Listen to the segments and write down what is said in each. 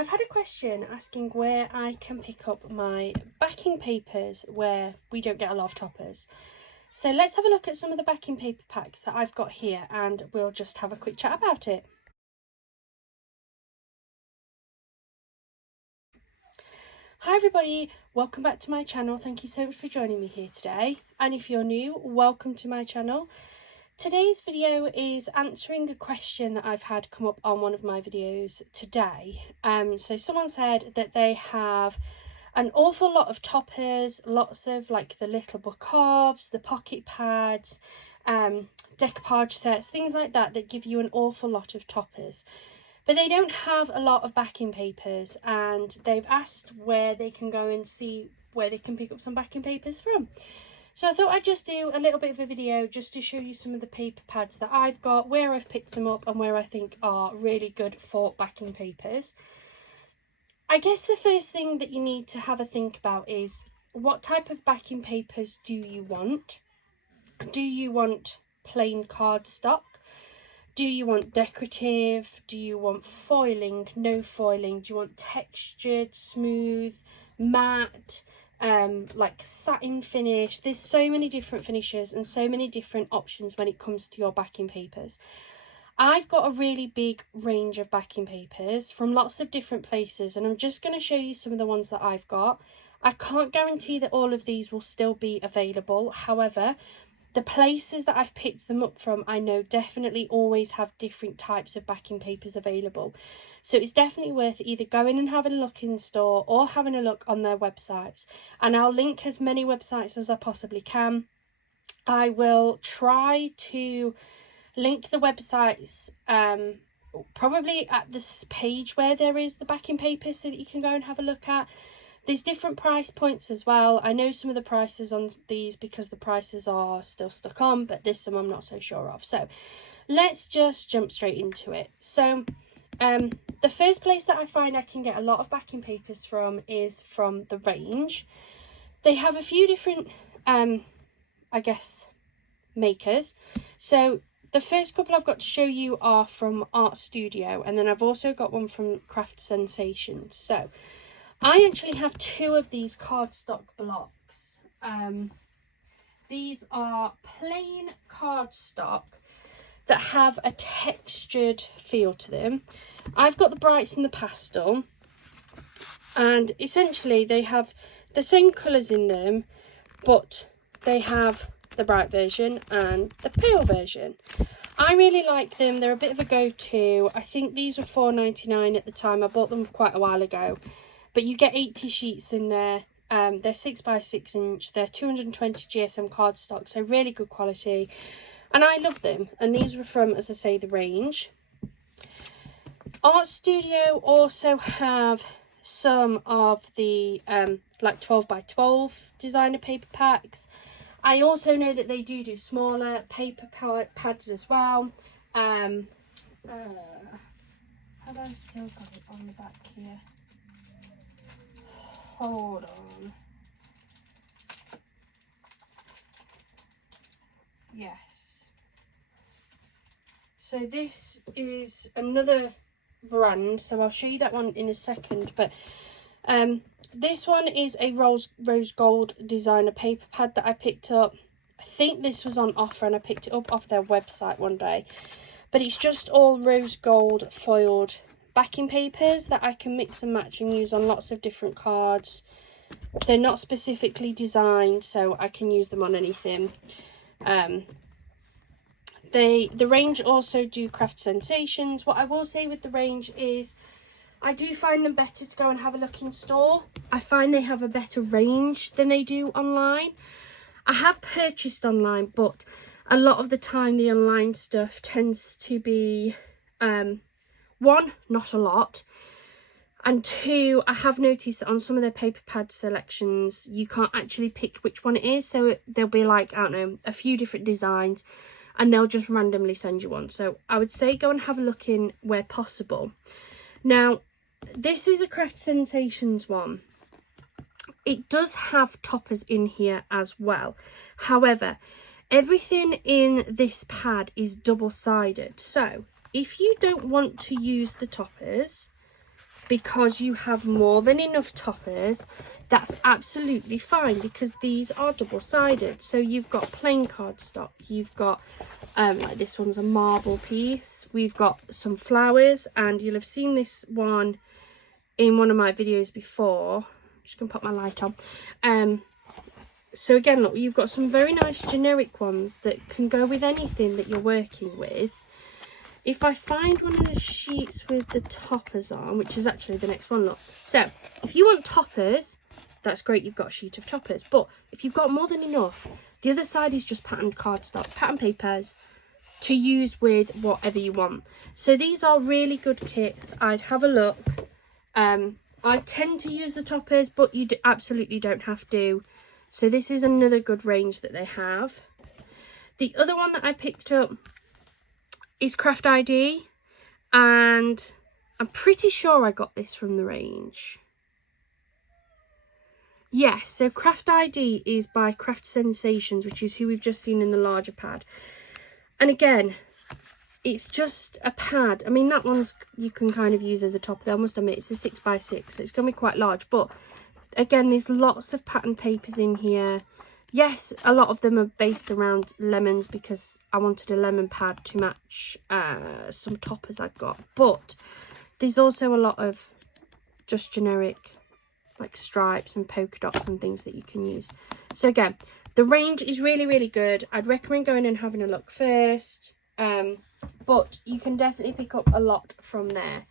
I've had a question asking where I can pick up my backing papers where we don't get a lot of toppers. So let's have a look at some of the backing paper packs that I've got here and we'll just have a quick chat about it. Hi everybody, welcome back to my channel. Thank you so much for joining me here today. And if you're new, welcome to my channel. Today's video is answering a question that I've had come up on one of my videos today. So someone said that they have an awful lot of toppers, lots of like the little bouquets, the pocket pads, decoupage sets, things like that that give you an awful lot of toppers. But they don't have a lot of backing papers, and they've asked where they can go and see where they can pick up some backing papers from. So I thought I'd just do a little bit of a video just to show you some of the paper pads that I've got, where I've picked them up and where I think are really good for backing papers. I guess the first thing that you need to have a think about is what type of backing papers do you want? Do you want plain cardstock? Do you want decorative? Do you want foiling, no foiling? Do you want textured, smooth, matte? Like satin finish? There's so many different finishes and so many different options when it comes to your backing papers. I've got a really big range of backing papers from lots of different places, and I'm just going to show you some of the ones that I've got. I can't guarantee that all of these will still be available. However, the places that I've picked them up from, I know definitely always have different types of backing papers available. So it's definitely worth either going and having a look in store or having a look on their websites. And I'll link as many websites as I possibly can. I will try to link the websites probably at this page where there is the backing paper so that you can go and have a look at. There's different price points as well. I know some of the prices on these because the prices are still stuck on, but there's some I'm not so sure of. So let's just jump straight into it. So the first place that I find I can get a lot of backing papers from is from the range. They have a few different, I guess, makers. So the first couple I've got to show you are from Art Studio, and then I've also got one from Craft Sensations. So I actually have two of these cardstock blocks. These are plain cardstock that have a textured feel to them. I've got the brights and the pastel, and essentially they have the same colours in them, but they have the bright version and the pale version. I really like them. They're a bit of a go-to. I think these were £4.99 at the time. I bought them quite a while ago. But you get 80 sheets in there. They're 6x6 inch. They're 220 GSM cardstock, so really good quality. And I love them. And these were from, as I say, the range. Art Studio also have some of the like 12x12 designer paper packs. I also know that they do smaller paper pads as well. Have I still got it on the back here? Hold on. Yes. So this is another brand, so I'll show you that one in a second, but this one is a rose gold designer paper pad that I picked up. I think this was on offer and I picked it up off their website one day, but it's just all rose gold foiled backing papers that I can mix and match and use on lots of different cards. They're not specifically designed, so I can use them on anything. The range also do Craft Sensations. What I will say with the range is I do find them better to go and have a look in store. I find they have a better range than they do online. I have purchased online, but a lot of the time the online stuff tends to be one, not a lot, and two, I have noticed that on some of their paper pad selections you can't actually pick which one it is, so there'll be like, I don't know, a few different designs and they'll just randomly send you one. So I would say go and have a look in where possible. Now this is a Craft Sensations one. It does have toppers in here as well. However, everything in this pad is double-sided, so if you don't want to use the toppers, because you have more than enough toppers, that's absolutely fine, because these are double-sided. So you've got plain cardstock, you've got like this one's a marble piece, we've got some flowers, and you'll have seen this one in one of my videos before. I'm just gonna put my light on. So again, look, you've got some very nice generic ones that can go with anything that you're working with. If I find one of the sheets with the toppers on, which is actually the next one, look. So if you want toppers, that's great, you've got a sheet of toppers. But if you've got more than enough, the other side is just patterned cardstock, pattern papers to use with whatever you want. So these are really good kits. I'd have a look. I tend to use the toppers, but you absolutely don't have to. So this is another good range that they have. The other one that I picked up is Craft ID, and I'm pretty sure I got this from the range. Yes, so Craft ID is by Craft Sensations, which is who we've just seen in the larger pad. And again, it's just a pad. I mean, that one's you can kind of use as a topper. I must admit, it's a 6x6, so it's going to be quite large. But again, there's lots of pattern papers in here. Yes, a lot of them are based around lemons because I wanted a lemon pad to match some toppers I've got. But there's also a lot of just generic like stripes and polka dots and things that you can use. So again, the range is really, really good. I'd recommend going and having a look first. But you can definitely pick up a lot from there.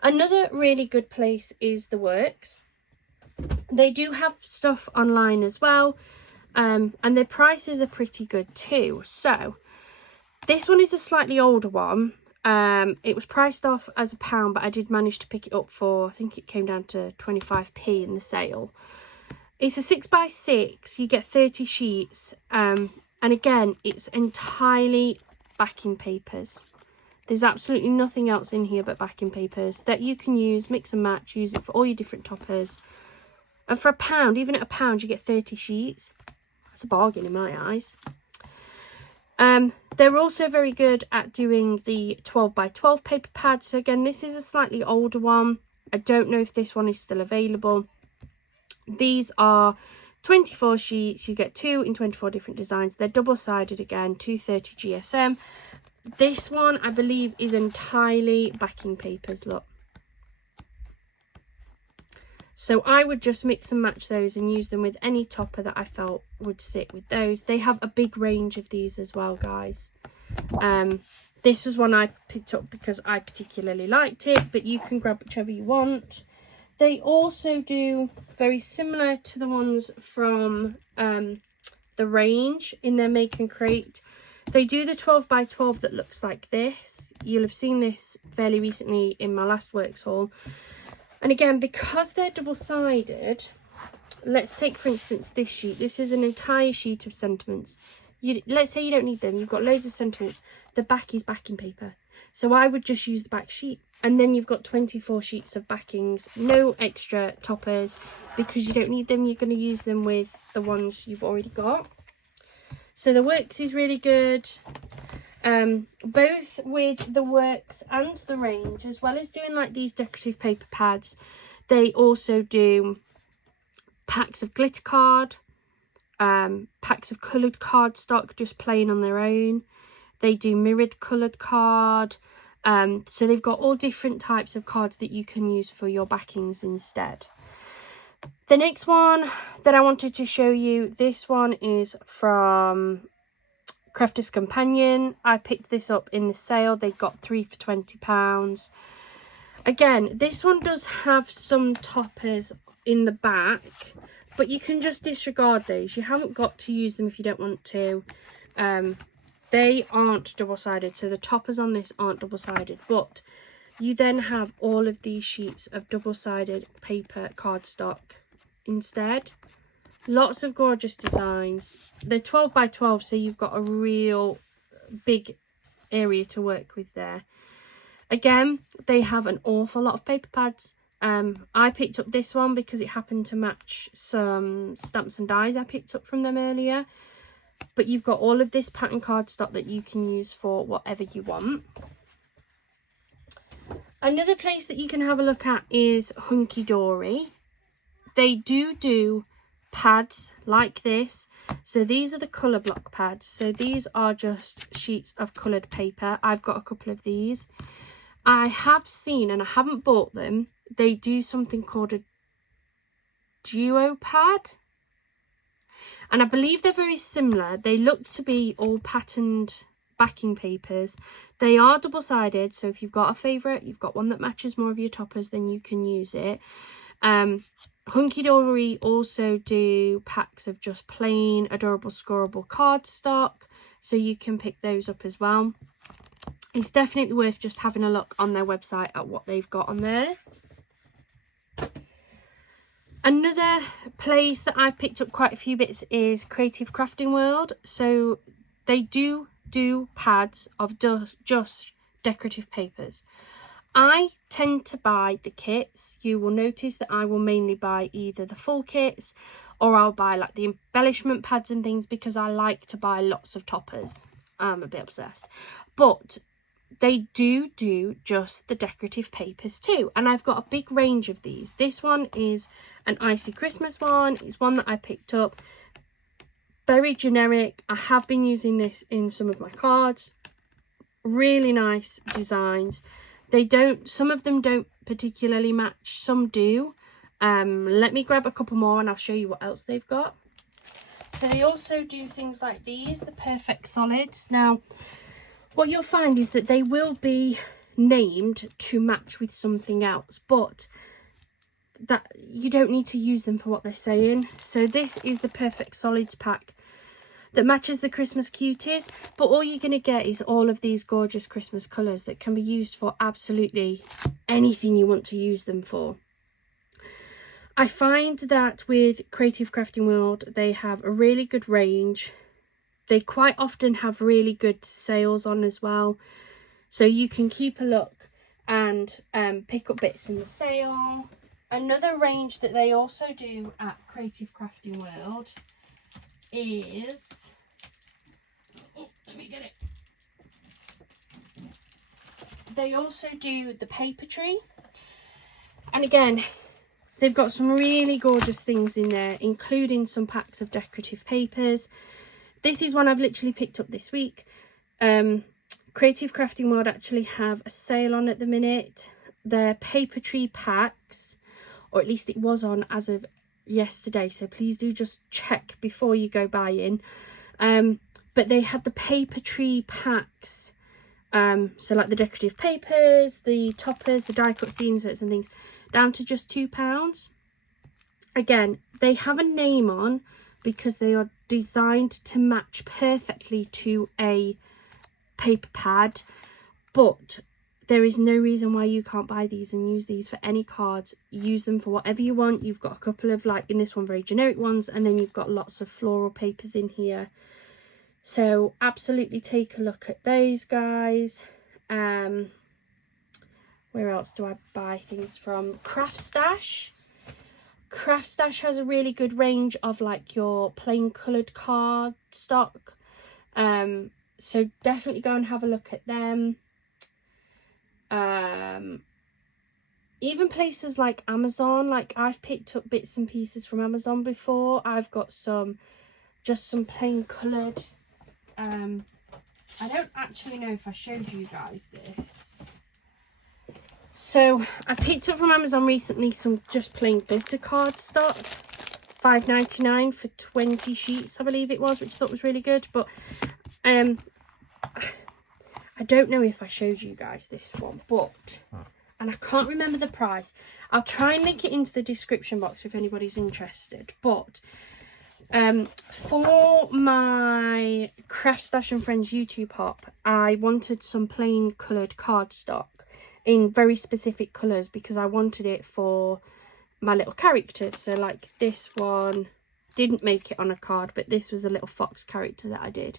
Another really good place is The Works. They do have stuff online as well. And their prices are pretty good too. So this one is a slightly older one. It was priced off as £1, but I did manage to pick it up for, I think it came down to 25p in the sale. It's a 6x6. You get 30 sheets. And again, it's entirely backing papers. There's absolutely nothing else in here but backing papers that you can use, mix and match, use it for all your different toppers. And for £1, even at £1, you get 30 sheets. That's a bargain in my eyes. They're also very good at doing the 12x12 paper pads. So again, this is a slightly older one. I don't know if this one is still available. These are 24 sheets. You get 2 in 24 different designs. They're double-sided again, 230 GSM. This one, I believe, is entirely backing papers, look. So I would just mix and match those and use them with any topper that I felt would sit with those. They have a big range of these as well, guys. This was one I picked up because I particularly liked it, but you can grab whichever you want. They also do very similar to the ones from the range in their Make and Create. They do the 12x12 that looks like this. You'll have seen this fairly recently in my last works haul. And again, because they're double-sided, let's take, for instance, this sheet. This is an entire sheet of sentiments. Let's say you don't need them. You've got loads of sentiments. The back is backing paper. So I would just use the back sheet. And then you've got 24 sheets of backings. No extra toppers because you don't need them. You're going to use them with the ones you've already got. So The Works is really good. Both with The Works and the range, as well as doing like these decorative paper pads, they also do packs of glitter card, packs of coloured cardstock just plain on their own. They do mirrored coloured card. So they've got all different types of cards that you can use for your backings instead. The next one that I wanted to show you, this one is from Crafter's Companion. I picked this up in the sale. They got 3 for £20. Again, this one does have some toppers in the back, but you can just disregard those. You haven't got to use them if you don't want to. They aren't double-sided, so the toppers on this aren't double-sided, but you then have all of these sheets of double-sided paper cardstock instead. Lots of gorgeous designs. They're 12x12, so you've got a real big area to work with there. Again, they have an awful lot of paper pads. I picked up this one because it happened to match some stamps and dies I picked up from them earlier. But you've got all of this pattern cardstock that you can use for whatever you want. Another place that you can have a look at is Hunky Dory. They do pads like this. So these are the colour block pads. So these are just sheets of coloured paper. I've got a couple of these. I have seen, and I haven't bought them, they do something called a duo pad. And I believe they're very similar. They look to be all patterned backing papers. They are double-sided, so if you've got a favourite, you've got one that matches more of your toppers, then you can use it. Hunky Dory also do packs of just plain adorable scoreable cardstock, so you can pick those up as well. It's definitely worth just having a look on their website at what they've got on there. Another place that I've picked up quite a few bits is Creative Crafting World. So they do pads of just decorative papers. I tend to buy the kits. You will notice that I will mainly buy either the full kits or I'll buy like the embellishment pads and things because I like to buy lots of toppers. I'm a bit obsessed. But they do just the decorative papers too. And I've got a big range of these. This one is an Icy Christmas one. It's one that I picked up. Very generic. I have been using this in some of my cards. Really nice designs. Some of them don't particularly match, some do. Let me grab a couple more and I'll show you what else they've got. So they also do things like these, the Perfect Solids. Now, what you'll find is that they will be named to match with something else, but that you don't need to use them for what they're saying. So this is the Perfect Solids pack that matches the Christmas cuties, but all you're going to get is all of these gorgeous Christmas colours that can be used for absolutely anything you want to use them for. I find that with Creative Crafting World, they have a really good range. They quite often have really good sales on as well, so you can keep a look and pick up bits in the sale. Another range that they also do at Creative Crafting World is, let me get it. They also do the paper tree, and again, they've got some really gorgeous things in there, including some packs of decorative papers. This is one I've literally picked up this week. Creative Crafting World actually have a sale on at the minute. Their paper tree packs, or at least it was on as of yesterday, so please do just check before you go buying. But they had the paper tree packs, so like the decorative papers, the toppers, the die cuts, the inserts and things, down to just £2. Again, they have a name on because they are designed to match perfectly to a paper pad, but there is no reason why you can't buy these and use these for any cards. Use them for whatever you want. You've got a couple of, like in this one, very generic ones, and then you've got lots of floral papers in here. So absolutely take a look at those guys. Where else do I buy things from? Craft Stash. Craft Stash has a really good range of like your plain coloured card stock. So definitely go and have a look at them. Even places like Amazon, like I've picked up bits and pieces from Amazon before. I've got just some plain coloured. I don't actually know if I showed you guys this. So I picked up from Amazon recently some just plain glitter card stock, $5.99 for 20 sheets, I believe it was, which I thought was really good. But I don't know if I showed you guys this one, and I can't remember the price. I'll try and link it into the description box if anybody's interested. But for my Craft Stash and Friends YouTube hop, I wanted some plain coloured cardstock in very specific colours because I wanted it for my little characters. So like this one didn't make it on a card, but this was a little fox character that I did.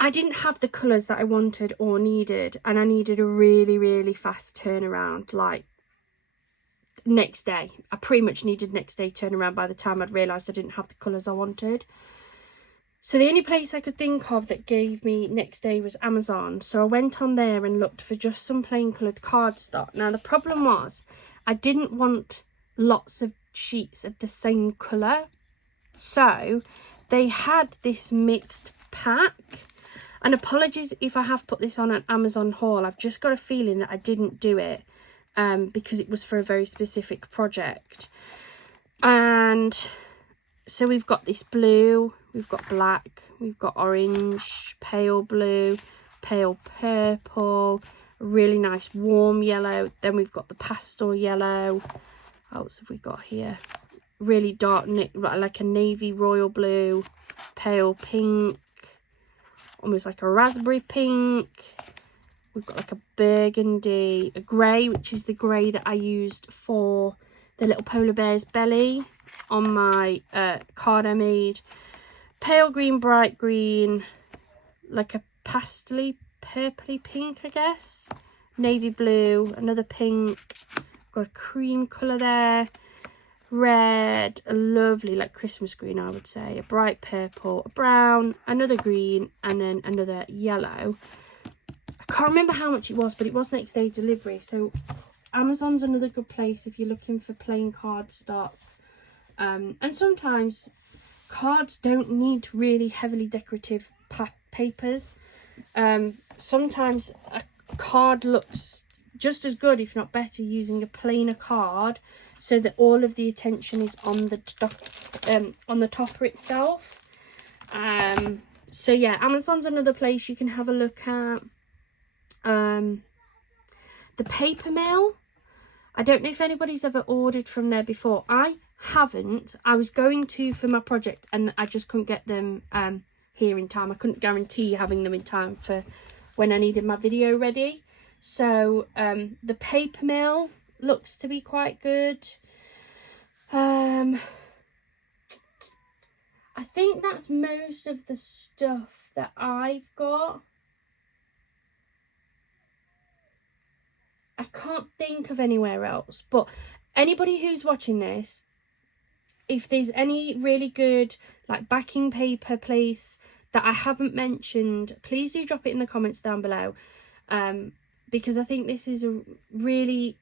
I didn't have the colours that I wanted or needed, and I needed a really, really fast turnaround, like next day. I pretty much needed next day turnaround by the time I'd realised I didn't have the colours I wanted. So the only place I could think of that gave me next day was Amazon. So I went on there and looked for just some plain coloured cardstock. Now the problem was I didn't want lots of sheets of the same colour. So they had this mixed pack. And apologies if I have put this on an Amazon haul. I've just got a feeling that I didn't do it because it was for a very specific project. And so we've got this blue, we've got black, we've got orange, pale blue, pale purple, really nice warm yellow. Then we've got the pastel yellow. What else have we got here? Really dark, like a navy royal blue, pale pink, almost like a raspberry pink. We've got like a burgundy, a grey, which is the grey that I used for the little polar bear's belly on my card I made. Pale green, bright green, like a pastely purpley pink, I guess. Navy blue, another pink, got a cream colour there. Red, a lovely like Christmas green, I would say, a bright purple, a brown, another green, and then another yellow. I can't remember how much it was, but it was next day delivery. So Amazon's another good place if you're looking for plain cardstock. And sometimes cards don't need really heavily decorative papers. Sometimes a card looks just as good, if not better, using a plainer card, so that all of the attention is on the topper itself. So yeah, Amazon's another place you can have a look at. The paper mill, I don't know if anybody's ever ordered from there before. I haven't. I was going to for my project and I just couldn't get them here in time. I couldn't guarantee having them in time for when I needed my video ready. So the paper mill looks to be quite good. I think that's most of the stuff that I've got. I can't think of anywhere else, but anybody who's watching this, if there's any really good like backing paper place that I haven't mentioned, please do drop it in the comments down below, because I think this is a really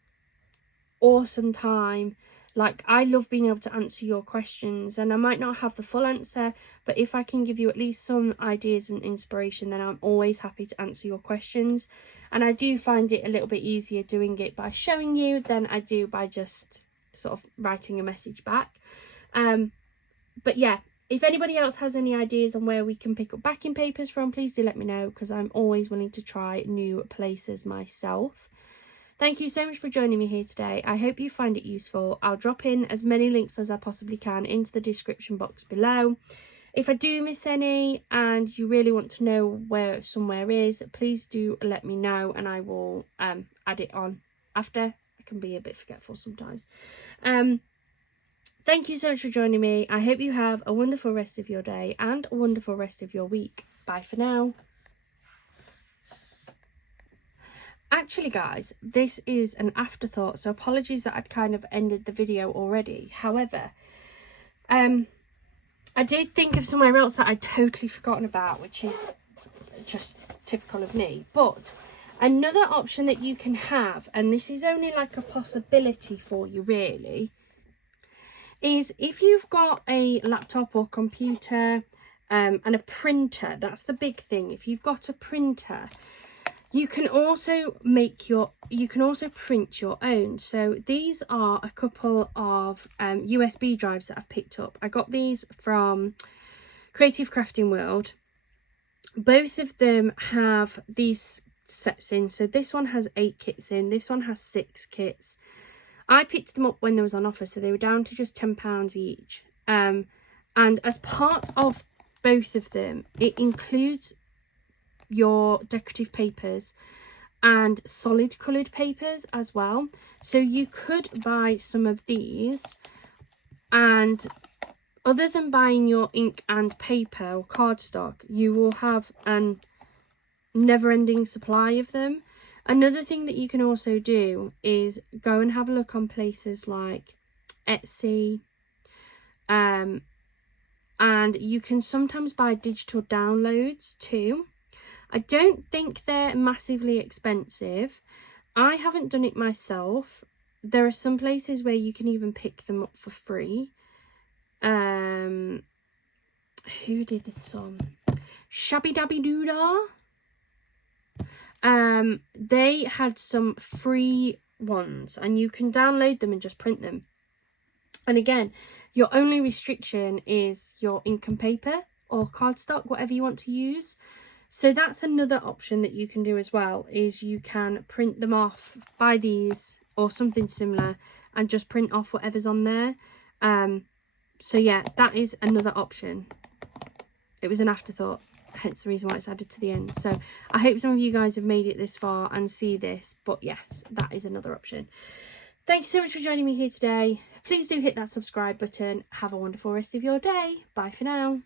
awesome time. Like, I love being able to answer your questions, and I might not have the full answer, but if I can give you at least some ideas and inspiration, then I'm always happy to answer your questions. And I do find it a little bit easier doing it by showing you than I do by just sort of writing a message back. But yeah, if anybody else has any ideas on where we can pick up backing papers from, please do let me know, because I'm always willing to try new places myself. Thank you so much for joining me here today. I hope you find it useful. I'll drop in as many links as I possibly can into the description box below. If I do miss any and you really want to know where somewhere is, please do let me know and I will add it on after. I can be a bit forgetful sometimes. Thank you so much for joining me. I hope you have a wonderful rest of your day and a wonderful rest of your week. Bye for now. Actually, guys, this is an afterthought, so apologies that I'd kind of ended the video already. However, I did think of somewhere else that I'd totally forgotten about, which is just typical of me. But another option that you can have, and this is only like a possibility for you really, is if you've got a laptop or computer and a printer. That's the big thing. If you've got a printer, you can also print your own. So these are a couple of USB drives that I've picked up. I got these from Creative Crafting World. Both of them have these sets in. So this one has 8 kits in, this one has 6 kits. I picked them up when they was on offer, so they were down to just £10 each. And as part of both of them, it includes your decorative papers and solid coloured papers as well. So you could buy some of these, and other than buying your ink and paper or cardstock, you will have a never-ending supply of them. Another thing that you can also do is go and have a look on places like Etsy, and you can sometimes buy digital downloads too. I don't think they're massively expensive. I haven't done it myself. There are some places where you can even pick them up for free. Who did this on? Shabby Dabby Doodah. They had some free ones, and you can download them and just print them. And again, your only restriction is your ink and paper or cardstock, whatever you want to use. So that's another option that you can do as well, is you can print them off, buy these or something similar, and just print off whatever's on there. So yeah, that is another option. It was an afterthought, hence the reason why it's added to the end. So I hope some of you guys have made it this far and see this, but yes, that is another option. Thank you so much for joining me here today. Please do hit that subscribe button. Have a wonderful rest of your day. Bye for now.